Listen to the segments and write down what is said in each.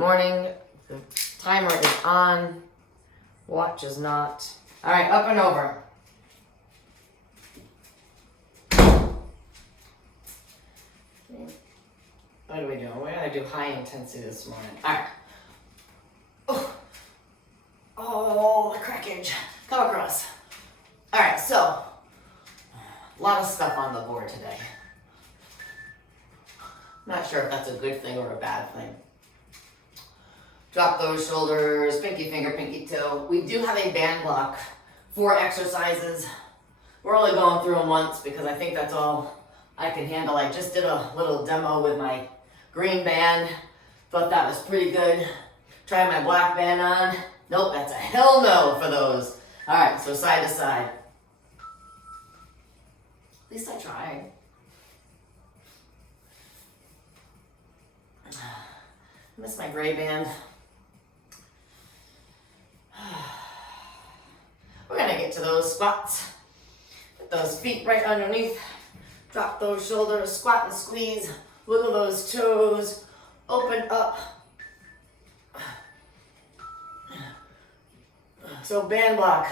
morning. The timer is on. Watch is not. All right, up and over. What are we doing? We're gonna do high intensity this morning. All right. Oh, the crackage. Come across. All right, so a lot of stuff on the board today. Not sure if that's a good thing or a bad thing. Drop those shoulders, pinky finger, pinky toe. We do have a band block, 4 exercises. We're only going through them once because I think that's all I can handle. I just did a little demo with my green band. Thought that was pretty good. Try my black band on. Nope, that's a hell no for those. All right, so side to side. At least I tried. I miss my gray band. We're gonna get to those squats. Put those feet right underneath. Drop those shoulders, squat and squeeze. Wiggle those toes. Open up. So band block.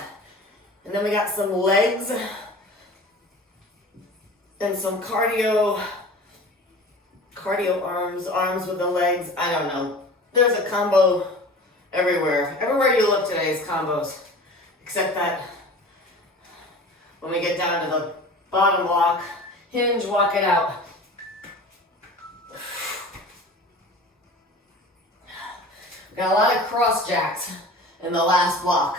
And then we got some legs. And some cardio arms with the legs. I don't know. There's a combo everywhere. Everywhere you look today is combos. Except that when we get down to the bottom block, hinge, walk it out. Got a lot of cross jacks in the last block.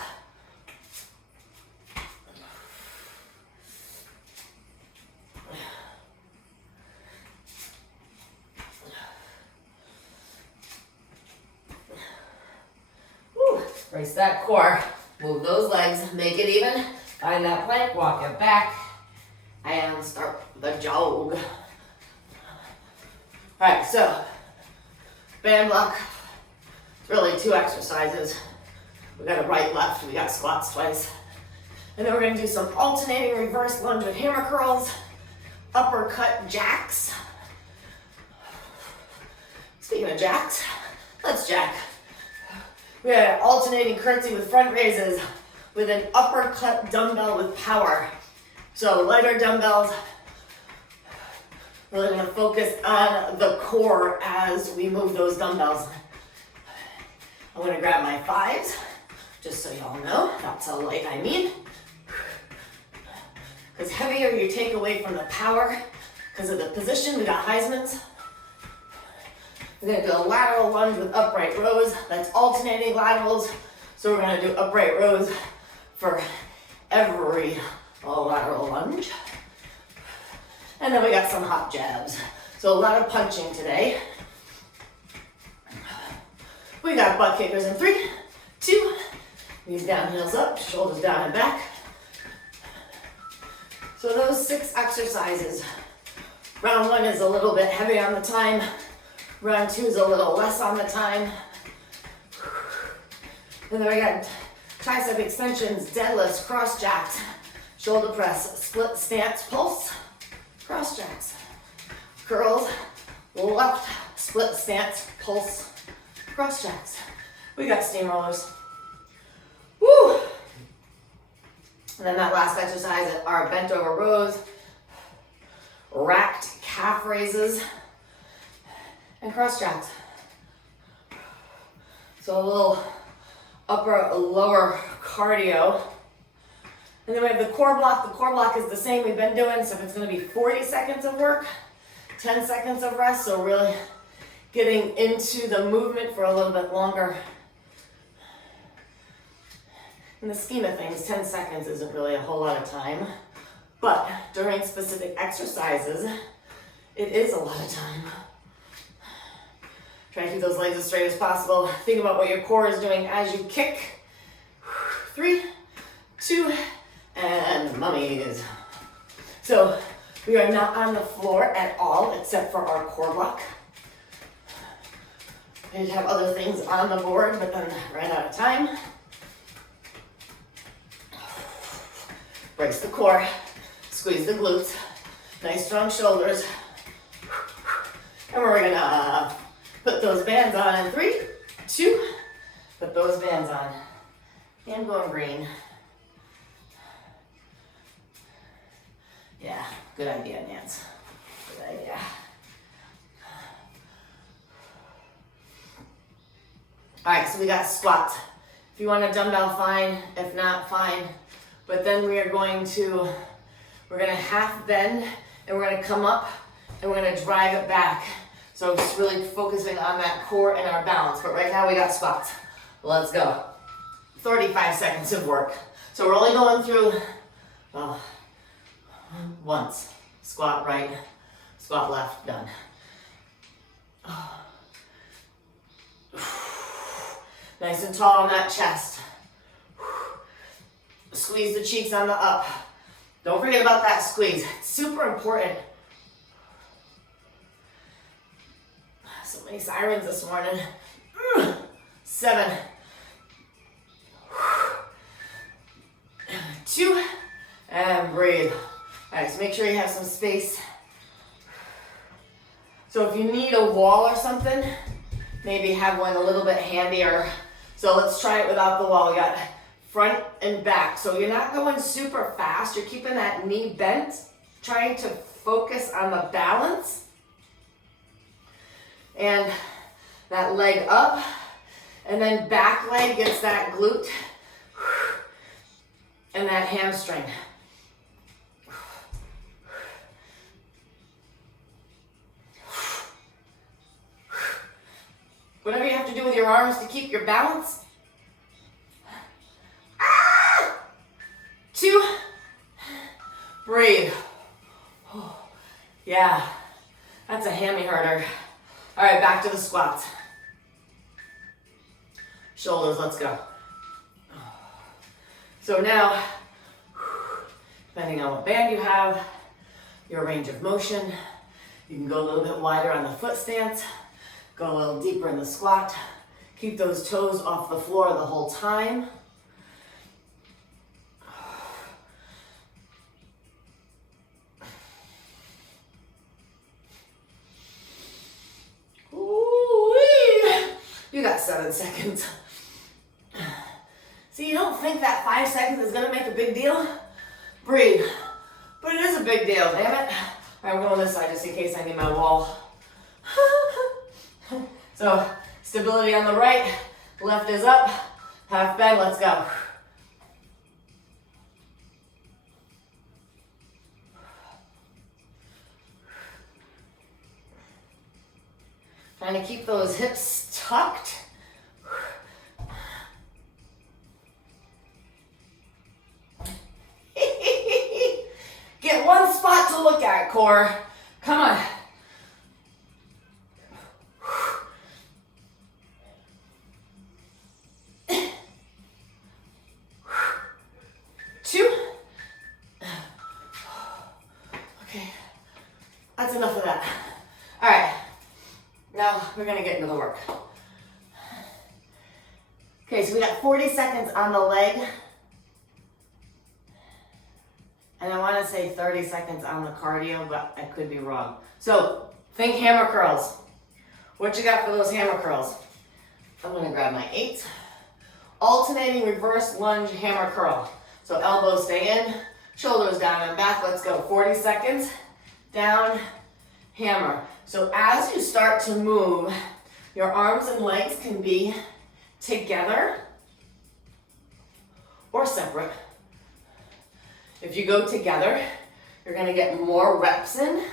Brace that core, move those legs, make it even, find that plank, walk it back, and start the jog. Alright, so, band block, it's really 2 exercises. We got a right, left, we got squats twice. And then we're gonna do some alternating reverse lunge with hammer curls, uppercut jacks. Speaking of jacks, let's jack. We got alternating curtsy with front raises with an uppercut dumbbell with power. So lighter dumbbells. Really gonna focus on the core as we move those dumbbells. I'm gonna grab my 5s, just so y'all know, that's how light I mean. Because heavier you take away from the power, because of the position, we got Heisman's. We're gonna do a lateral lunge with upright rows. That's alternating laterals. So we're gonna do upright rows for every lateral lunge. And then we got some hop jabs. So a lot of punching today. We got butt kickers in 3, 2, knees down, heels up, shoulders down and back. So those 6 exercises. Round 1 is a little bit heavy on the time. Round 2 is a little less on the time. And then we got tricep extensions, deadlifts, cross jacks, shoulder press, split stance, pulse, cross jacks, curls, left, split stance, pulse, cross jacks. We got steamrollers. Woo! And then that last exercise are bent over rows, racked calf raises, and cross jacks. So a little upper, lower cardio. And then we have the core block. The core block is the same we've been doing, so it's gonna be 40 seconds of work, 10 seconds of rest, so really getting into the movement for a little bit longer. In the scheme of things, 10 seconds isn't really a whole lot of time, but during specific exercises, it is a lot of time. Try to keep those legs as straight as possible. Think about what your core is doing as you kick. 3, 2, and mummies. So we are not on the floor at all except for our core block. I did have other things on the board, but then ran out of time. Brace the core, squeeze the glutes, nice strong shoulders. And we're gonna put those bands on in 3, 2. Put those bands on. And going green. Yeah, good idea, Nance. Good idea. All right, so we got squats. If you want a dumbbell, fine. If not, fine. But then we're gonna half bend and we're gonna come up and we're gonna drive it back. So just really focusing on that core and our balance. But right now we got squats. Let's go. 35 seconds of work. So we're only going through, well, once. Squat right, squat left, done. Nice and tall on that chest. Squeeze the cheeks on the up. Don't forget about that squeeze. It's super important. So many sirens this morning. 7. 2. And breathe. All right, so make sure you have some space. So if you need a wall or something, maybe have one a little bit handier. So let's try it without the wall. We got front and back. So you're not going super fast. You're keeping that knee bent, trying to focus on the balance. And that leg up. And then back leg gets that glute and that hamstring. Whatever you have to do with your arms to keep your balance. 2. Breathe. Yeah, that's a hammy herder. All right, back to the squats. Shoulders, let's go. So now, depending on what band you have, your range of motion, you can go a little bit wider on the foot stance, go a little deeper in the squat. Keep those toes off the floor the whole time. Ooh-wee. You got 7 seconds. See, you don't think that 5 seconds is gonna make a big deal? Breathe. But it is a big deal, damn it. All right, I'm going this side just in case I need my wall. So, stability on the right, left is up, half bend, let's go. Trying to keep those hips tucked. Get one spot to look at, core. Come on. 2. Okay, that's enough of that. All right, now we're gonna get into the work. Okay, so we got 40 seconds on the leg. And I wanna say 30 seconds on the cardio, but I could be wrong. So, think hammer curls. What you got for those hammer curls? I'm gonna grab my 8. Alternating reverse lunge hammer curl. So elbows stay in, shoulders down and back. Let's go. 40 seconds. Down, hammer. So as you start to move, your arms and legs can be together or separate. If you go together, you're gonna get more reps in.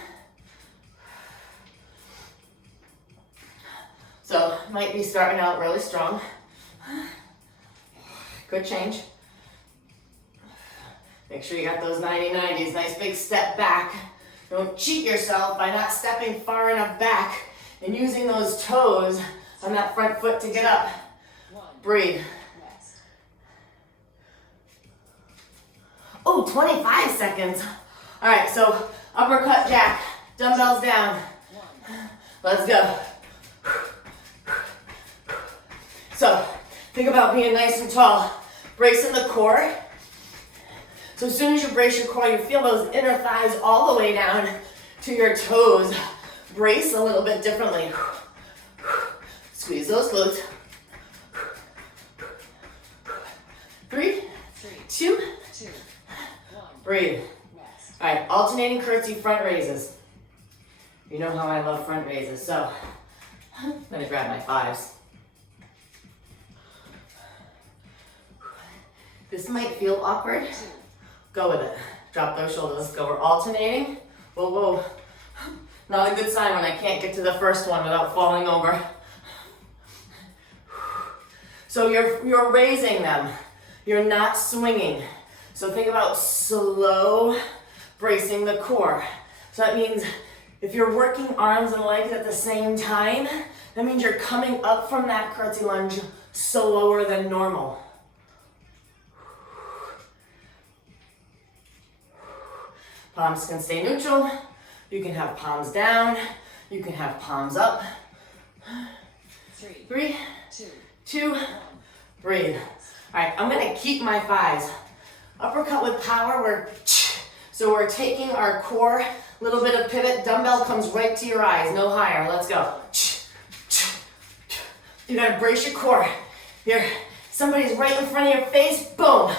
So might be starting out really strong. Could change. Make sure you got those 90-90s, nice big step back. Don't cheat yourself by not stepping far enough back and using those toes on that front foot to get up. Breathe. Oh, 25 seconds. All right, so uppercut jack, dumbbells down. Let's go. So think about being nice and tall, bracing the core. So as soon as you brace your core, you feel those inner thighs all the way down to your toes. Brace a little bit differently. Squeeze those glutes. breathe. All right, alternating curtsy front raises. You know how I love front raises, so I'm gonna grab my fives. This might feel awkward. Go with it. Drop those shoulders. Let's go. We're alternating. Whoa, whoa. Not a good sign when I can't get to the first one without falling over. So you're raising them. You're not swinging. So think about slow bracing the core. So that means if you're working arms and legs at the same time, that means you're coming up from that curtsy lunge slower than normal. Palms can stay neutral. You can have palms down. You can have palms up. 3, 2, breathe. All right, I'm gonna keep my fives. Uppercut with power, so we're taking our core, little bit of pivot, dumbbell comes right to your eyes, no higher, let's go. You gotta brace your core. Somebody's right in front of your face, boom.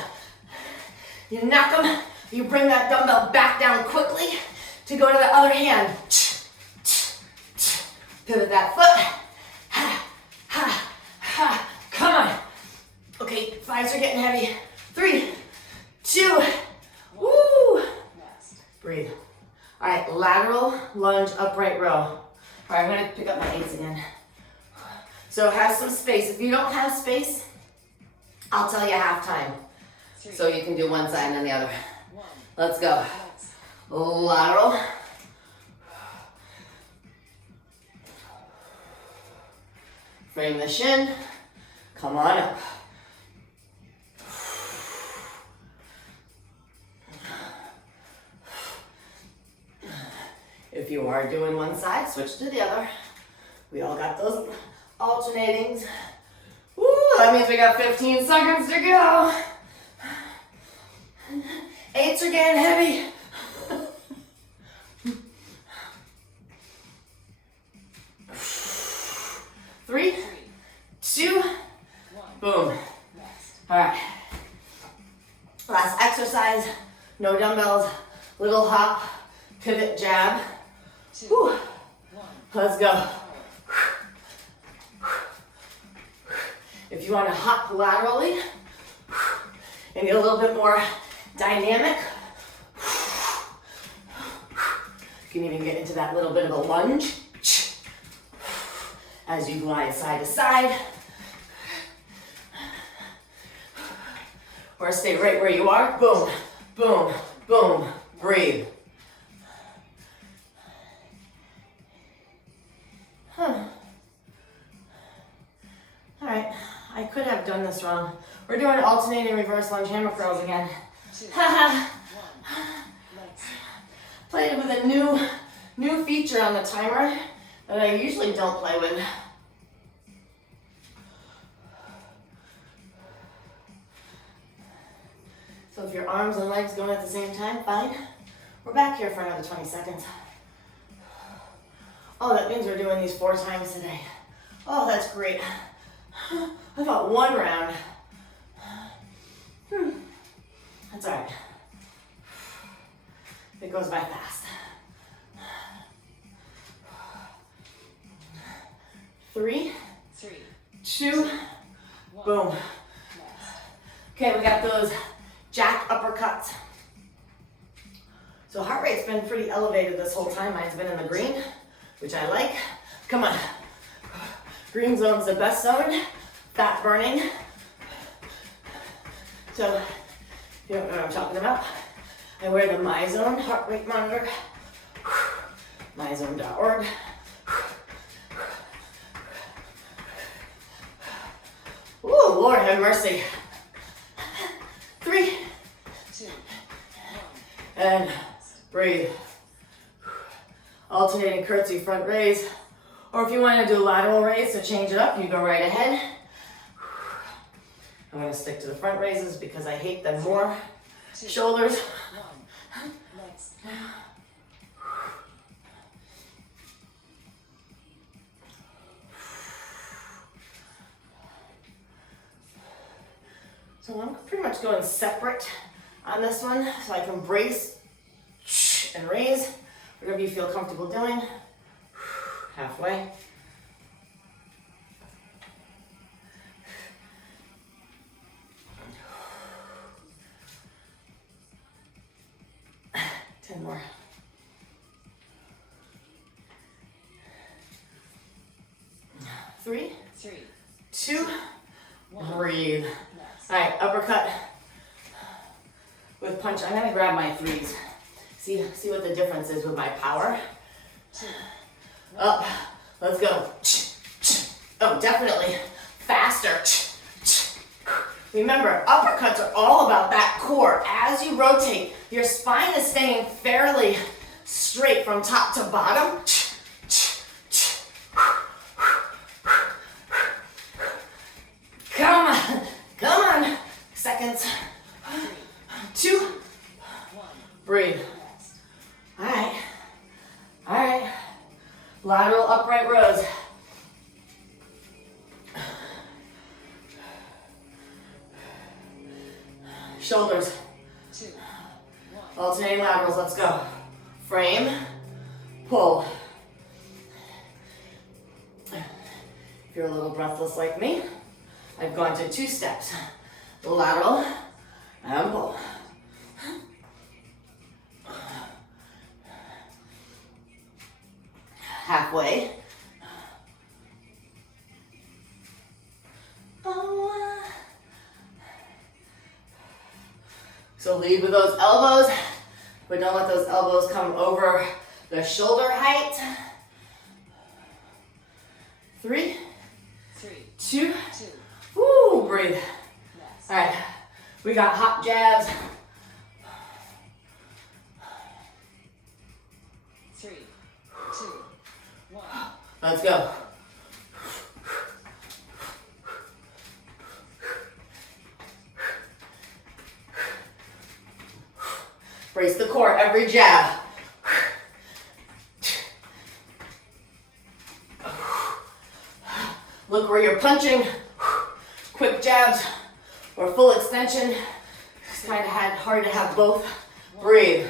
You knock them, you bring that dumbbell back down quickly to go to the other hand. Pivot that foot. Come on. Okay, fives are getting heavy. 3, 2, woo. Breathe. All right, lateral lunge, upright row. All right, I'm gonna pick up my eights again. So have some space. If you don't have space, I'll tell you half time. So you can do one side and then the other. Let's go. Lateral. Frame the shin. Come on up. If you are doing one side, switch to the other. We all got those alternatings. Woo, that means we got 15 seconds to go. Eights are getting heavy. 3, 2, boom. All right. Last exercise, no dumbbells, little hop, pivot, jab. Whew. Let's go. If you want to hop laterally and get a little bit more dynamic, you can even get into that little bit of a lunge as you glide side to side. Or stay right where you are. Boom, boom, boom. Breathe. All right, I could have done this wrong. We're doing alternating reverse lunge hammer curls again. Played with a new feature on the timer that I usually don't play with. So if your arms and legs going at the same time, fine. We're back here for another 20 seconds. Oh, that means we're doing these 4 times today. Oh, that's great. I got 1 round. That's all right. It goes by fast. 3, 2, boom. Okay, we got those jack uppercuts. So heart rate's been pretty elevated this whole time. Mine's been in the green, which I like. Come on. Green zone's the best zone. Fat burning. So, you don't know what I'm talking about. I wear the MyZone heart rate monitor. MyZone.org. Ooh, Lord have mercy. 3, 2, and breathe. Alternating curtsy front raise. Or if you want to do lateral raise, so change it up, you go right ahead. I'm going to stick to the front raises because I hate them more. Shoulders. So I'm pretty much going separate on this one, so I can brace and raise, whatever you feel comfortable doing. Halfway. More. 3, 2, breathe. All right, uppercut with punch. I'm gonna grab my threes. See what the difference is with my power. Up, let's go. Oh, definitely faster. Remember, uppercuts are all about that core. As you rotate, your spine is staying fairly straight from top to bottom. Come on. Seconds. 2, breathe. All right. Lateral upright rows. Shoulders. Alternating laterals, let's go. Frame, pull. If you're a little breathless like me, I've gone to 2 steps. Lateral and pull. Halfway. So lead with those elbows, but don't let those elbows come over the shoulder height. 3, 2, woo, breathe. All right, we got hop jabs. 3, 2, 1. Let's go. Brace the core every jab. Look where you're punching. Quick jabs or full extension. It's kind of hard to have both. Breathe.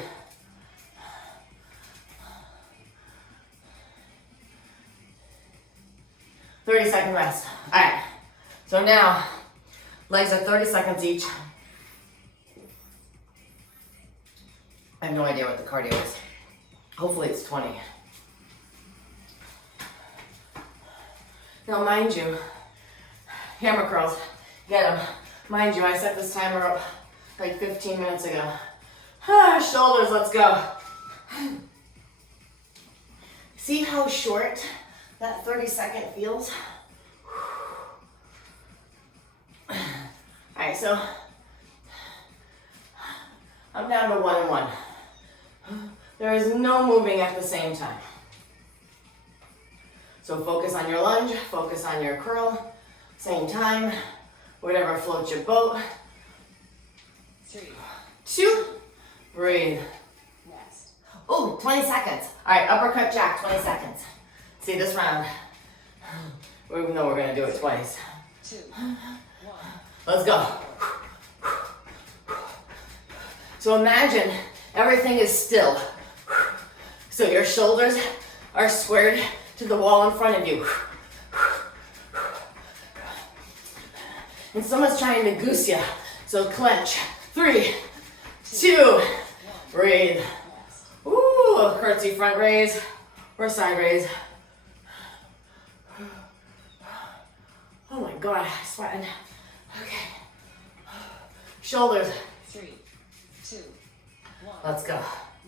Thirty-second rest. All right. So now, legs are 30 seconds each. I have no idea what the cardio is. Hopefully it's 20. Now mind you, hammer curls, get them. Mind you, I set this timer up like 15 minutes ago. Shoulders, let's go. See how short that 30-second feels? All right, so I'm down to 1 and 1. There is no moving at the same time. So focus on your lunge, focus on your curl, same time, whatever floats your boat. 3, 2, breathe. Rest. Oh, 20 seconds. All right, uppercut jack, 20 seconds. See this round. We know we're gonna do it twice. 2, 1. Let's go. So imagine everything is still. So your shoulders are squared to the wall in front of you. And someone's trying to goose you. So clench. 3, 2, breathe. Ooh, curtsy front raise or side raise. Oh my God, I'm sweating. Okay. Shoulders. 3, 2, 1. Let's go.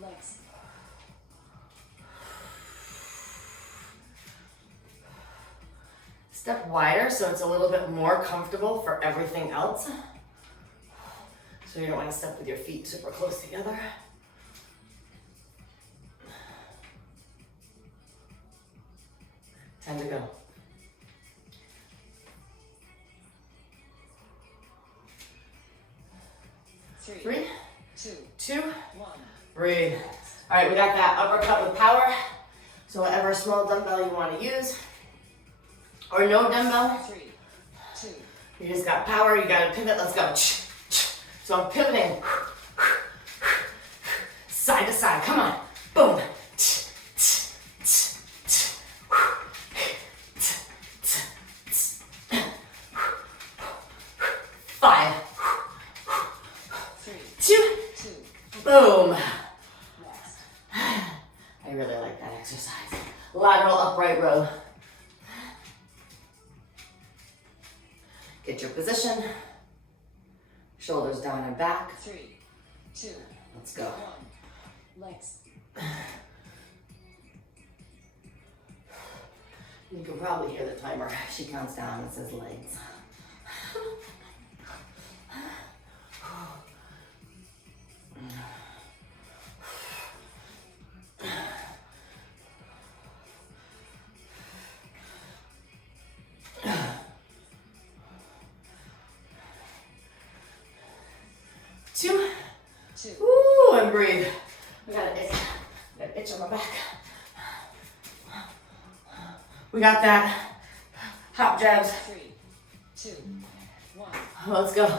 Legs. Step wider so it's a little bit more comfortable for everything else. So you don't want to step with your feet super close together. Time to go. Three, two, 1. Breathe. All right, we got that uppercut with power. So whatever small dumbbell you want to use. Or no dumbbell. 3, 2. You just got power, you got to pivot, let's go. So I'm pivoting. side to side. Come on. Boom. 5, 2, boom. I really like that exercise. Lateral upright row. Get your position. Shoulders down and back. 3, 2, let's go. 1. Legs. You can probably hear the timer. She counts down and says legs. Two. Ooh, and breathe. I got an itch on my back. We got that. Hop jabs. 3, 2, 1. Let's go.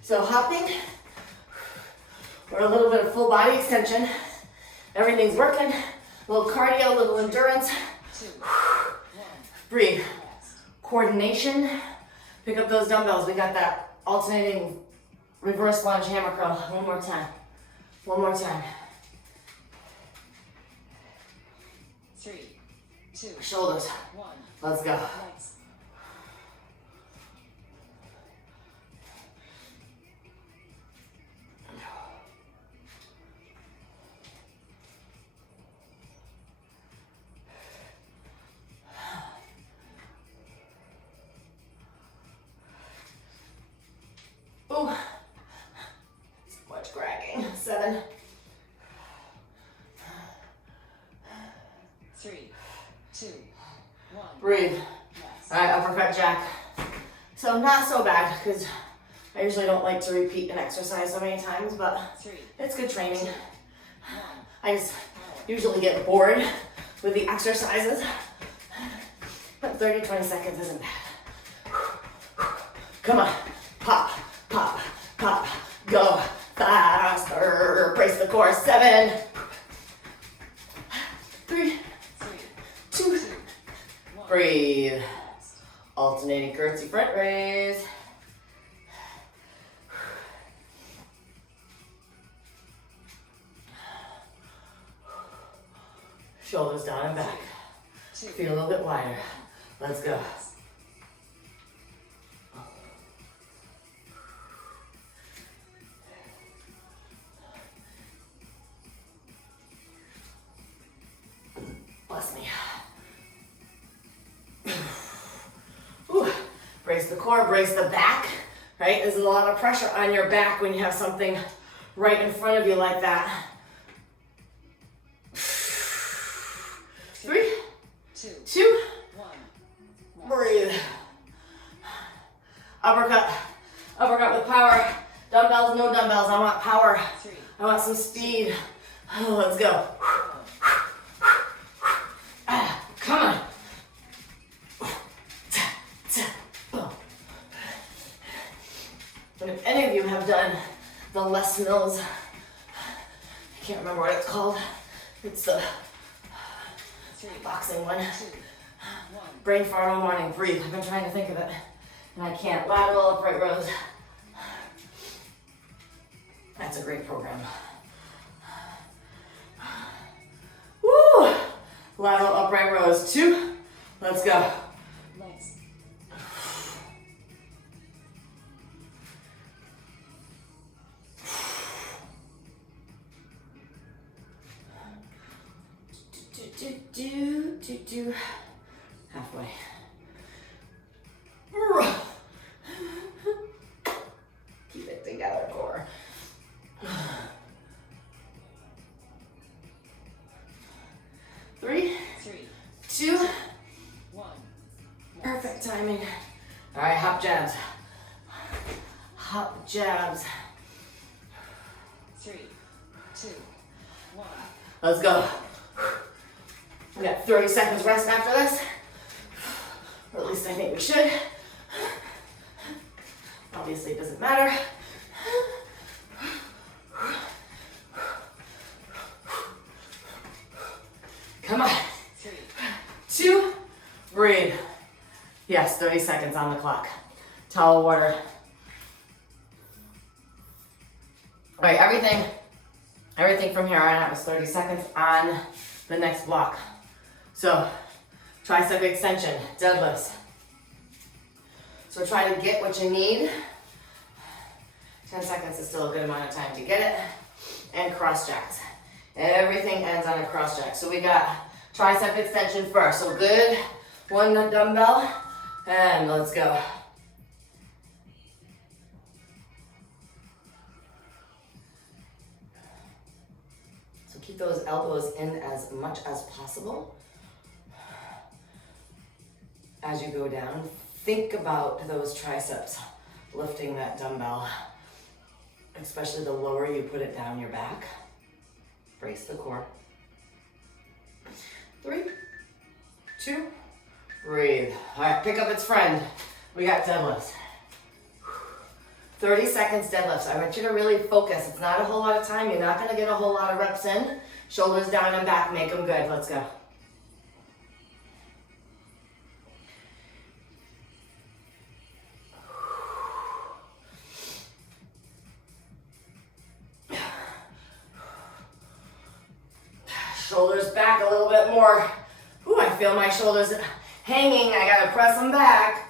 So hopping, or a little bit of full body extension. Everything's working. A little cardio, a little endurance. 2, 1. Breathe. Coordination. Pick up those dumbbells. We got that alternating reverse lunge hammer curl. One more time. One more time. 3, 2, Shoulders. 1. Let's go. Legs. Ooh. So much cracking. 7. 3, 2, 1. Breathe. Legs. All right, uppercut jack. So not so bad because I usually don't like to repeat an exercise so many times, but 3, it's good training. 1. I just usually get bored with the exercises, but 30, 20 seconds isn't bad. Come on, pop, pop, pop, go faster, brace the core. 7, 3, 2, 1. breathe. Alternating curtsy front raise. Shoulders down and back. 2, Feel a little bit wider. Let's go. Bless me. Ooh. Brace the core, brace the back, right? There's a lot of pressure on your back when you have something right in front of you like that. 3, 2, 2, 1. breathe. Uppercut. Uppercut with power. Dumbbells, no dumbbells. I want power. 3, I want some speed. Oh, let's go. Come on. And if any of you have done the Les Mills, I can't remember what it's called. It's the 3, boxing one. 2, 1. Brain fart all morning. Breathe. I've been trying to think of it, and I can't. Lateral upright rows. That's a great program. Woo! Lateral upright rows. 2. Let's go. Legs. Do. Halfway. Keep it together, core. 3, 3, 2, 1. perfect timing. All right, hop jabs. Hop jabs. 3, 2, 1. Let's go. We got 30 seconds rest after this. at least I think we should. Obviously, it doesn't matter. Come on. 3, 2, breathe. Yes, 30 seconds on the clock. Towel water. All right, everything from here on out is 30 seconds on the next block. So, tricep extension, deadlifts. So try to get what you need. 10 seconds is still a good amount of time to get it. And cross jacks. Everything ends on a cross jack. So we got tricep extension first. So good, one dumbbell, and let's go. So keep those elbows in as much as possible. As you go down, think about those triceps lifting that dumbbell, especially the lower you put it down your back. Brace the core. 3, 2, breathe. All right, pick up its friend. We got deadlifts. 30 seconds deadlifts. I want you to really focus. It's not a whole lot of time. You're not gonna get a whole lot of reps in. Shoulders down and back, make them good. Let's go. Shoulders back a little bit more. Ooh, I feel my shoulders hanging. I gotta press them back.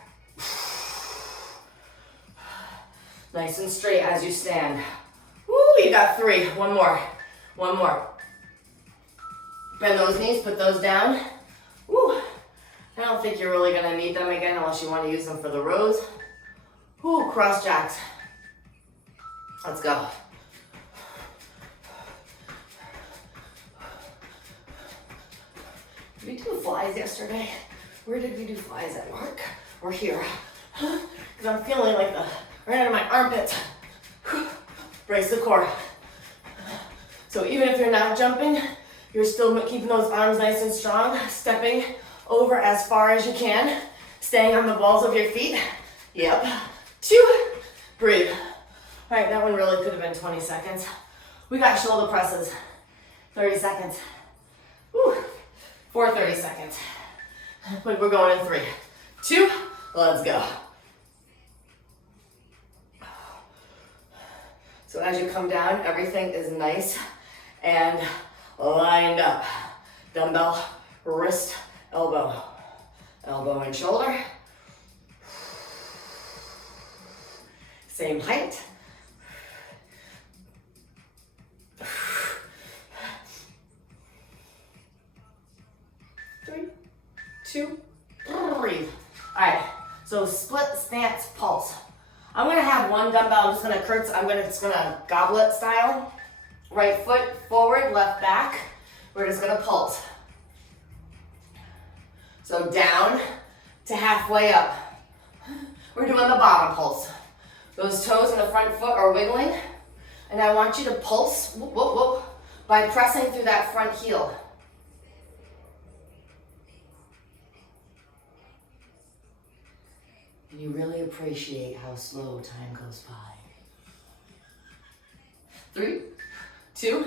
Nice and straight as you stand. Woo, you got 3. One more. One more. Bend those knees, put those down. Woo. I don't think you're really gonna need them again unless you wanna use them for the rows. Woo, cross jacks. Let's go. Did we do flies yesterday? Where did we do flies, at work or here? Because I'm feeling like right under my armpits. Brace the core. So even if you're not jumping, you're still keeping those arms nice and strong, stepping over as far as you can, staying on the balls of your feet. Yep. 2, breathe. All right, that one really could have been 20 seconds. We got shoulder presses, 30 seconds. Woo. For 30 seconds. But we're going in 3, 2, let's go. So as you come down, everything is nice and lined up. Dumbbell, wrist, elbow. Elbow and shoulder. Same height. 3, 2, breathe. All right, so split stance pulse. I'm gonna have one dumbbell, it's gonna goblet style. Right foot forward, left back. We're just gonna pulse. So down to halfway up. We're doing the bottom pulse. Those toes in the front foot are wiggling, and I want you to pulse, whoop, whoop, whoop, by pressing through that front heel. And you really appreciate how slow time goes by. 3, 2,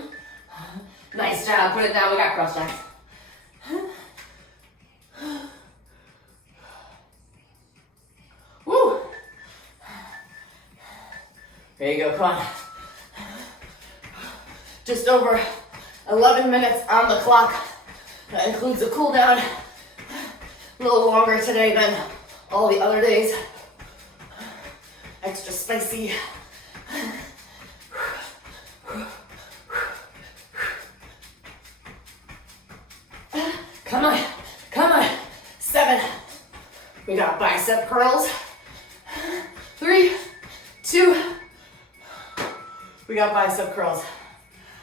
nice job, put it down, we got cross jacks. Woo! There you go, come on. Just over 11 minutes on the clock. That includes a cool down. A little longer today than all the other days. Extra spicy. Come on, come on. 7. We got bicep curls. 3, 2. We got bicep curls.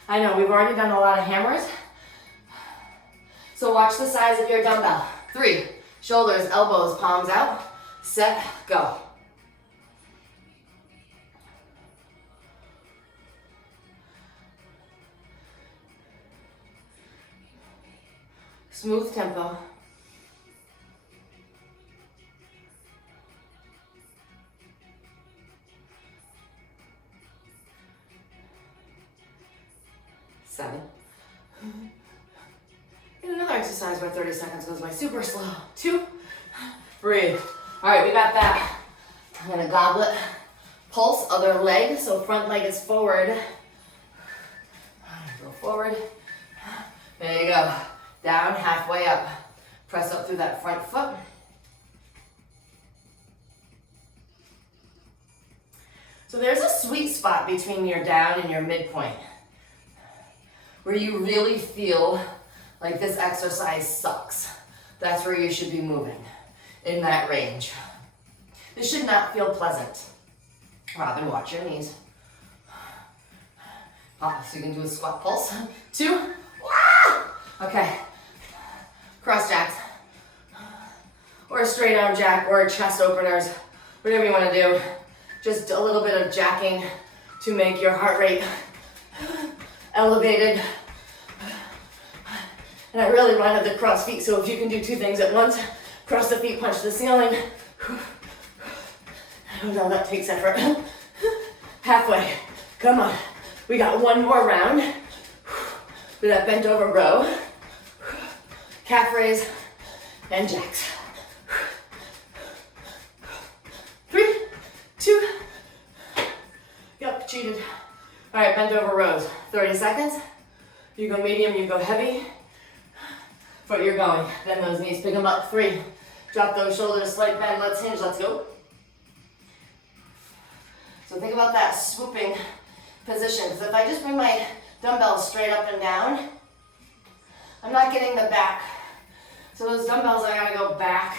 I know, we've already done a lot of hammers. So watch the size of your dumbbell. 3, shoulders, elbows, palms out. Set, go. Smooth tempo. 7. And another exercise where 30 seconds goes by super slow. 2. Breathe. All right, we got that. I'm gonna goblet, pulse, other leg. So front leg is forward. Go forward. There you go. Down, halfway up. Press up through that front foot. So there's a sweet spot between your down and your midpoint where you really feel like this exercise sucks. That's where you should be moving, in that range. This should not feel pleasant. Robin, watch your knees. So you can do a squat pulse. 2. Okay. Cross jacks. Or a straight arm jack, or a chest openers, whatever you want to do. Just a little bit of jacking to make your heart rate elevated. And I really wanted the cross feet, so if you can do 2 things at once, cross the feet, punch the ceiling. I don't know, that takes effort. Halfway, come on. We got 1 more round with that bent over row. Calf raise and jacks. 3, 2. Yep, cheated. All right, bent over rows. 30 seconds. You go medium, you go heavy. But you're going. Bend those knees, pick them up. 3. Drop those shoulders, slight bend. Let's hinge, let's go. So think about that swooping position. Because if I just bring my dumbbells straight up and down, I'm not getting the back. So those dumbbells, I gotta go back.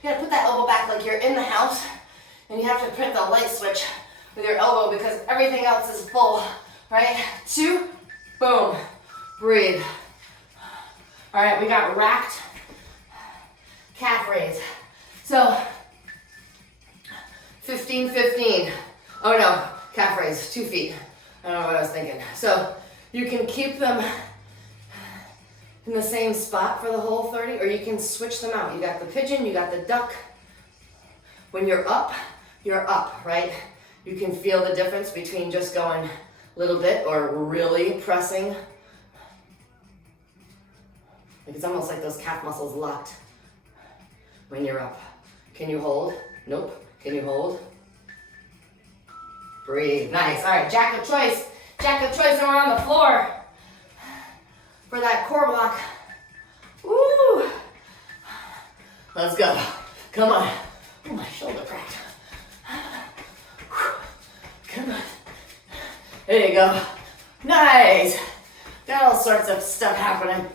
You gotta put that elbow back like you're in the house, and you have to print the light switch with your elbow because everything else is full, right? 2, boom, breathe. All right, we got racked calf raise. So 15, 15. Oh no, calf raise, 2 feet. I don't know what I was thinking. So you can keep them in the same spot for the whole 30, or you can switch them out. You got the pigeon, you got the duck. When you're up, right? You can feel the difference between just going a little bit or really pressing. Like it's almost like those calf muscles locked when you're up. Can you hold? Nope. Can you hold? Breathe. Nice. All right, jack of choice. Jack of choice, and we're on the floor for that core block. Woo! Let's go. Come on. Oh, my shoulder cracked. Come on. There you go. Nice. Got all sorts of stuff happening.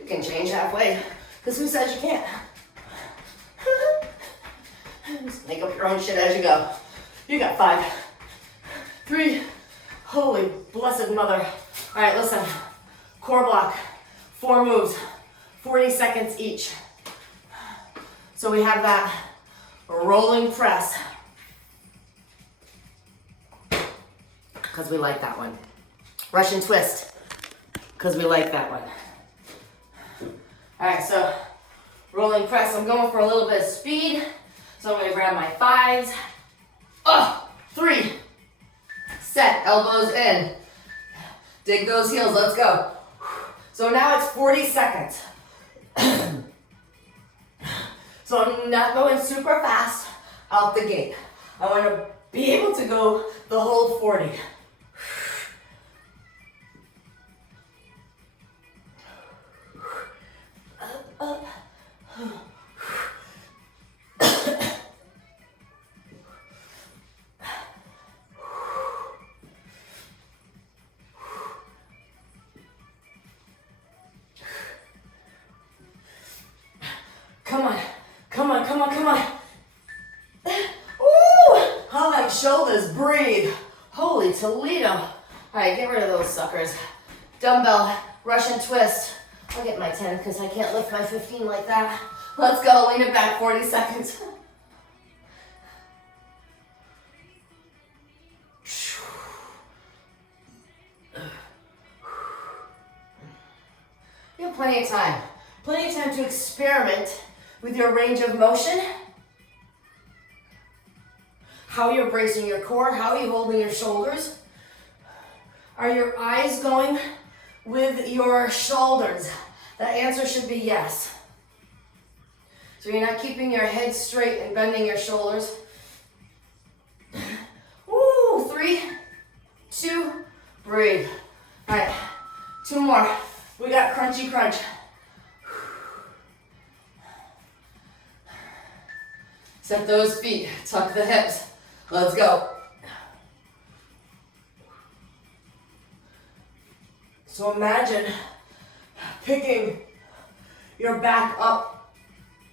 You can change halfway, because who says you can't? Just make up your own shit as you go. You got 5, 3, holy blessed mother. All right, listen, core block, 4 moves, 40 seconds each. So we have that rolling press, because we like that one. Russian twist, because we like that one. All right, so rolling press, I'm going for a little bit of speed. So I'm gonna grab my 5s. 3. Set, elbows in. Dig those heels, let's go. So now it's 40 seconds. So I'm not going super fast out the gate. I wanna be able to go the whole 40. Come on, come on, come on, come on. Ooh, high shoulders, breathe. Holy Toledo. All right, get rid of those suckers. Dumbbell, Russian twist. I'll get my 10 because I can't lift my 15 like that. Let's go, lean it back, 40 seconds. Yep. Plenty of time. Plenty of time to experiment with your range of motion. How you're bracing your core, how are you holding your shoulders? Are your eyes going with your shoulders? The answer should be yes. So you're not keeping your head straight and bending your shoulders. Woo, 3, 2, breathe. All right, 2 more. We got crunchy crunch. Set those feet, tuck the hips. Let's go. So imagine picking your back up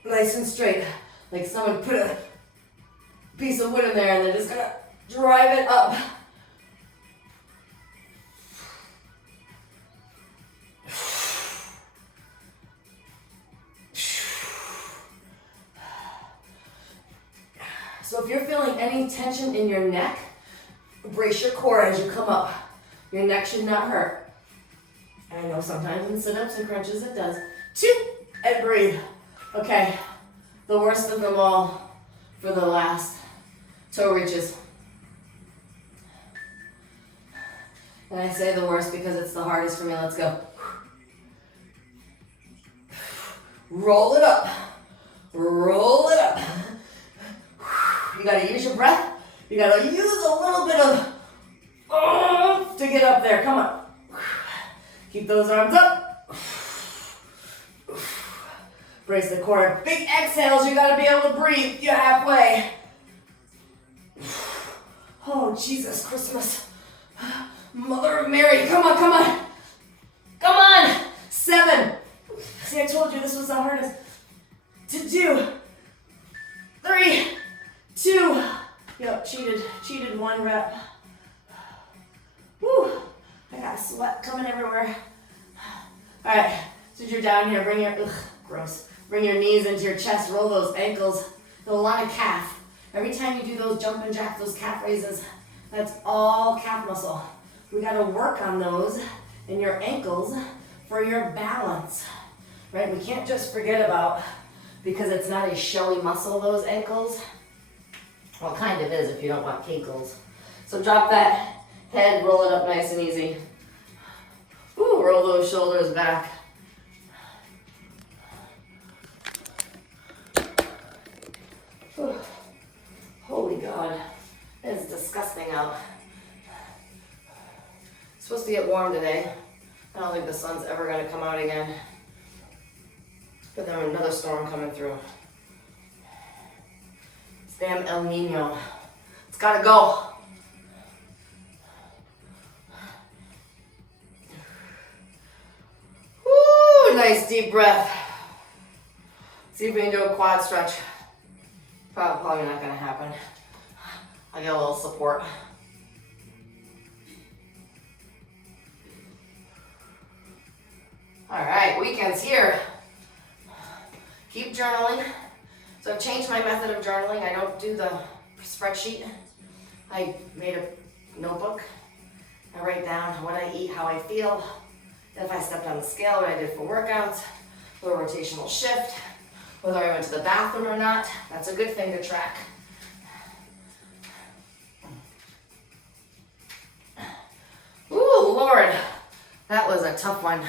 nice and straight, like someone put a piece of wood in there and they're just gonna drive it up. So if you're feeling any tension in your neck, brace your core as you come up. Your neck should not hurt. I know sometimes in sit-ups and crunches it does. 2, and breathe. Okay, the worst of them all for the last. Toe reaches. And I say the worst because it's the hardest for me. Let's go. Roll it up. Roll it up. You gotta use your breath. You gotta use a little bit of to get up there. Come on. Keep those arms up. Brace the core. Big exhales. You gotta be able to breathe. You're halfway. Oh, Jesus, Christmas. Mother of Mary. Come on, come on. Come on. 7. See, I told you this was the hardest to do. 3, 2. Yep, cheated 1 rep. Woo. I got sweat coming everywhere. All right, since you're down here, bring your, gross. Bring your knees into your chest, roll those ankles. A lot of calf. Every time you do those jumping jacks, those calf raises, that's all calf muscle. We gotta work on those in your ankles for your balance, right? We can't just forget about, because it's not a showy muscle, those ankles. Well, it kind of is if you don't want kinkles. So drop that head, roll it up nice and easy. Ooh, roll those shoulders back. Ooh. Holy God, it's disgusting out. It's supposed to get warm today. I don't think the sun's ever gonna come out again. But then another storm coming through. It's damn El Nino. It's gotta go. Woo, nice deep breath. See if we can do a quad stretch. Probably not gonna happen. I get a little support. All right, weekend's here. Keep journaling. So I've changed my method of journaling. I don't do the spreadsheet. I made a notebook. I write down what I eat, how I feel, if I stepped on the scale, what I did for workouts, the rotational shift, whether I went to the bathroom or not. That's a good thing to track. Ooh, Lord, that was a tough one.